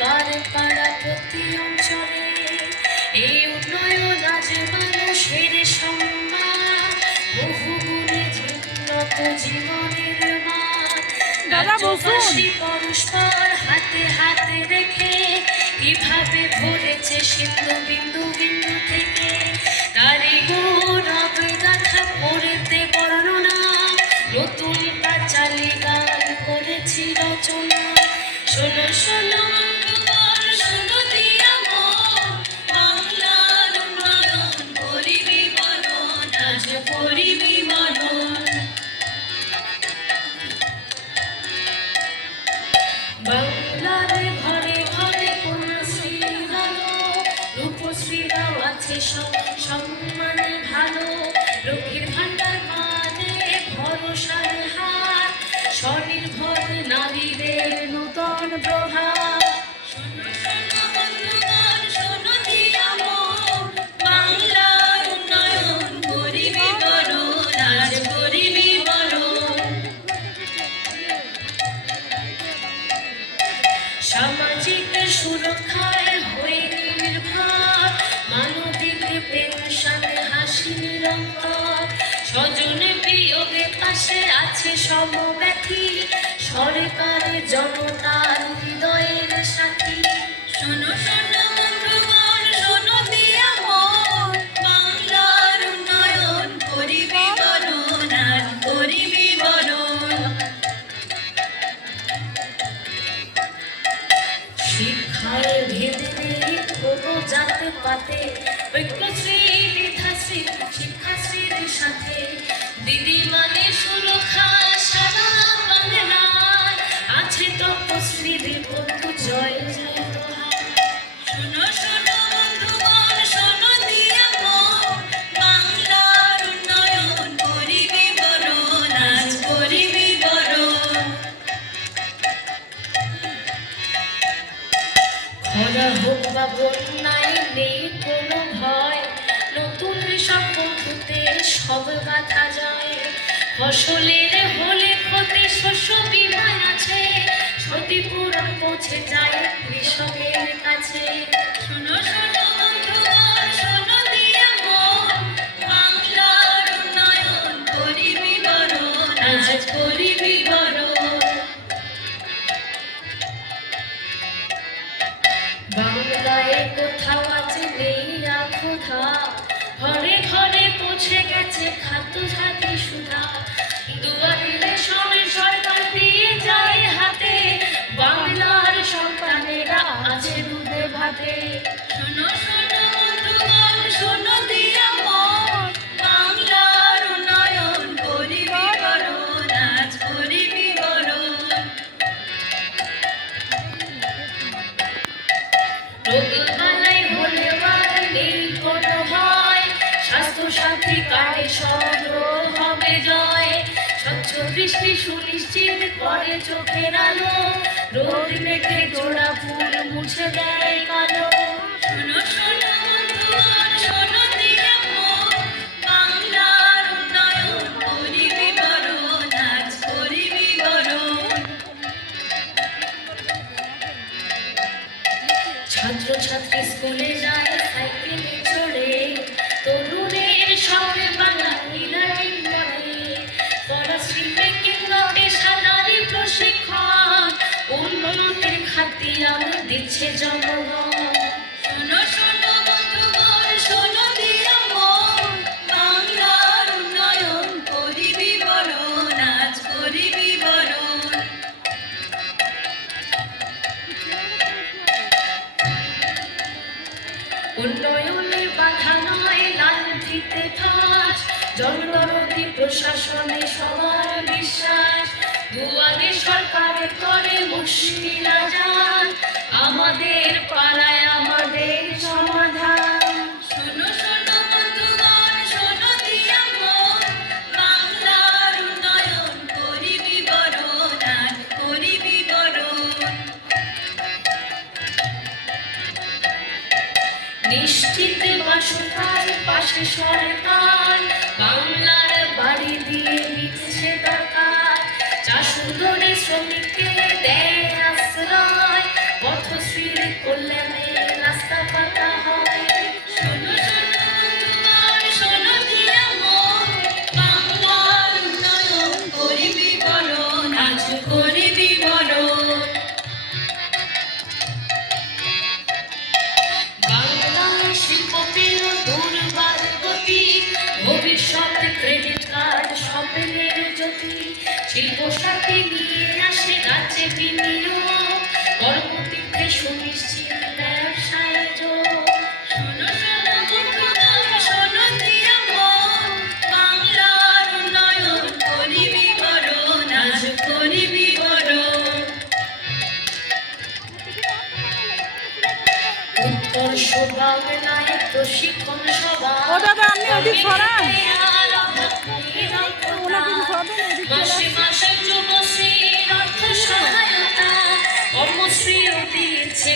পাড়া প্রতি অঞ্চলে এই উন্নয়ন আজ মানুষের সম্মান, বহু গুণে উন্নত জীবনের মান। রাজ্যবাসী পরস্পর হাতে হাতে রেখে কিভাবে ভরেছে সিন্ধু বিন্দু বিন্দু থেকে, তারই গৌরব গাথা করেতে বর্ণনা, নতুন পাঁচালী গান করেছি রচনা। শোনো শোনো শোনো দিয়া মন, বাংলার উন্নয়ন করিবি বরণ, আজ করিবি বরণ। বাংলার ঘরে ঘরে কন্যাশ্রীর আলো, রূপশ্রীরাও আছে সব সম্মানে ভালো, লক্ষ্মীর ভান্ডার মানে ভরসার হাত, স্বনির্ভর নারীদের নূতন প্রভাত। শোনো শোনো বন্ধুগণ শোনো দিয়া মন, বাংলার উন্নয়ন করিবি বরণ, আজ করিবি বরণ। সামাজিক সুরক্ষায় হয়ে নির্ভর, মানবিক পেনশনে হাসি নিরন্তর, স্বজনে বিয়োগে পাশে আছে সমব্যথী, সরকার জনতার হৃদয়ের সাথী। শোনো শোনো বন্ধুগণ শোনো দিয়া মন, বাংলার উন্নয়ন করিবি বরণ, আজ করিবি বরণ। শিক্ষায় ভেদ নেই কোনো জাত পাতে, ঐক্যশ্রী বিধাশ্রী শিক্ষাশ্রীর সাথে, দিদি মানে সুরক্ষা সারা বাংলায়, আছে তপশ্রীর বন্ধু জয় জয় তোহার। শোনো শোনো বন্ধুগণ শোনো দিয়া মন, বাংলার উন্নয়ন করিবি বরণ, আজ করিবি বরণ। খরা হোক বা বন্যায় নেই কোনো ভয়, নতুন সব পদ্ধতিতে সব বাধা যায়, ফসলের হলে ক্ষতি শস্য বীমা আছে, ক্ষতিপূরণ পৌঁছে যায় কৃষকের কাছে। শোনো শোনো বন্ধুগণ শোনো দিয়া মন, বাংলার উন্নয়ন করিবি বরণ, আজ করিবি বরণ। বাংলায় কোথাও আছে নেই আক্ষুধা, ঘরে ঘরে পৌঁছে গেছে খাদ্য সাথী সুধা, দুয়ারে রেশনে সরকার দিয়ে যায় হাতে, বাংলার সন্তানেরা আছে দুধে ভাতে। শোনো শোনো বন্ধুগণ শোনো দিয়া মন, বাংলার উন্নয়ন করিবি বরণ, আজ করিবি বরণ। রোগবালাই হলে নেই কোনো ভয়, স্বাস্থ্য সাথী কার্ডে সব রোগ হবে জয়, স্বচ্ছ দৃষ্টি সুনিশ্চিত করে চোখের আলো, রোদ মেঘে জোড়া ফুল মুছে দেয় কালো। শোনো শোনো বন্ধুগণ শোনো দিয়া মন, বাংলার উন্নয়ন করিবি বরণ, আজ করিবি বরণ। ছাত্র ছাত্রী স্কুলে যায় সাইকেলে চড়ে, তরুণের সঙ্গে বাংলা নিলাই করে, পড়াশিল্পে কিংবা পেশাদারি প্রশিক্ষণ, উন্নতির খাতিয়ান দিচ্ছে জনগণ। শোনো শোনো বন্ধুগণ শোনো দিয়া মন, বাংলার উন্নয়ন করিবি বরণ, আজ করিবি বরণ। উন্নয়নে বাধা নয় লাঞ্ছিতে ঠাস, জনদরদি প্রশাসনে সবার বিশ্বাস, দুয়ারে সরকার করে মুশকিল আজান, আমাদের পাড়ায় আমাদের সমাধান। শোনো শোনো বন্ধুগণ শোনো দিয়া মন, বাংলার উন্নয়ন করিবি বরণ, আজ করিবি বরণ। নিশ্চিত বাসতার পাশে সরকার, বাংলার বাড়ি দিয়ে দিচ্ছে দরকার, চাষুদরে শ্রমিককে দেয় আশ্রয়, পথশ্রী এদিক সরান। আর অভাব বহিরঙ্গতা। ওনাকে সরাবেন, এদিক চলে মাসে আসুন। মাসে যুবশ্রীর অর্থ সহায়তা, কর্মশ্রীও দিচ্ছে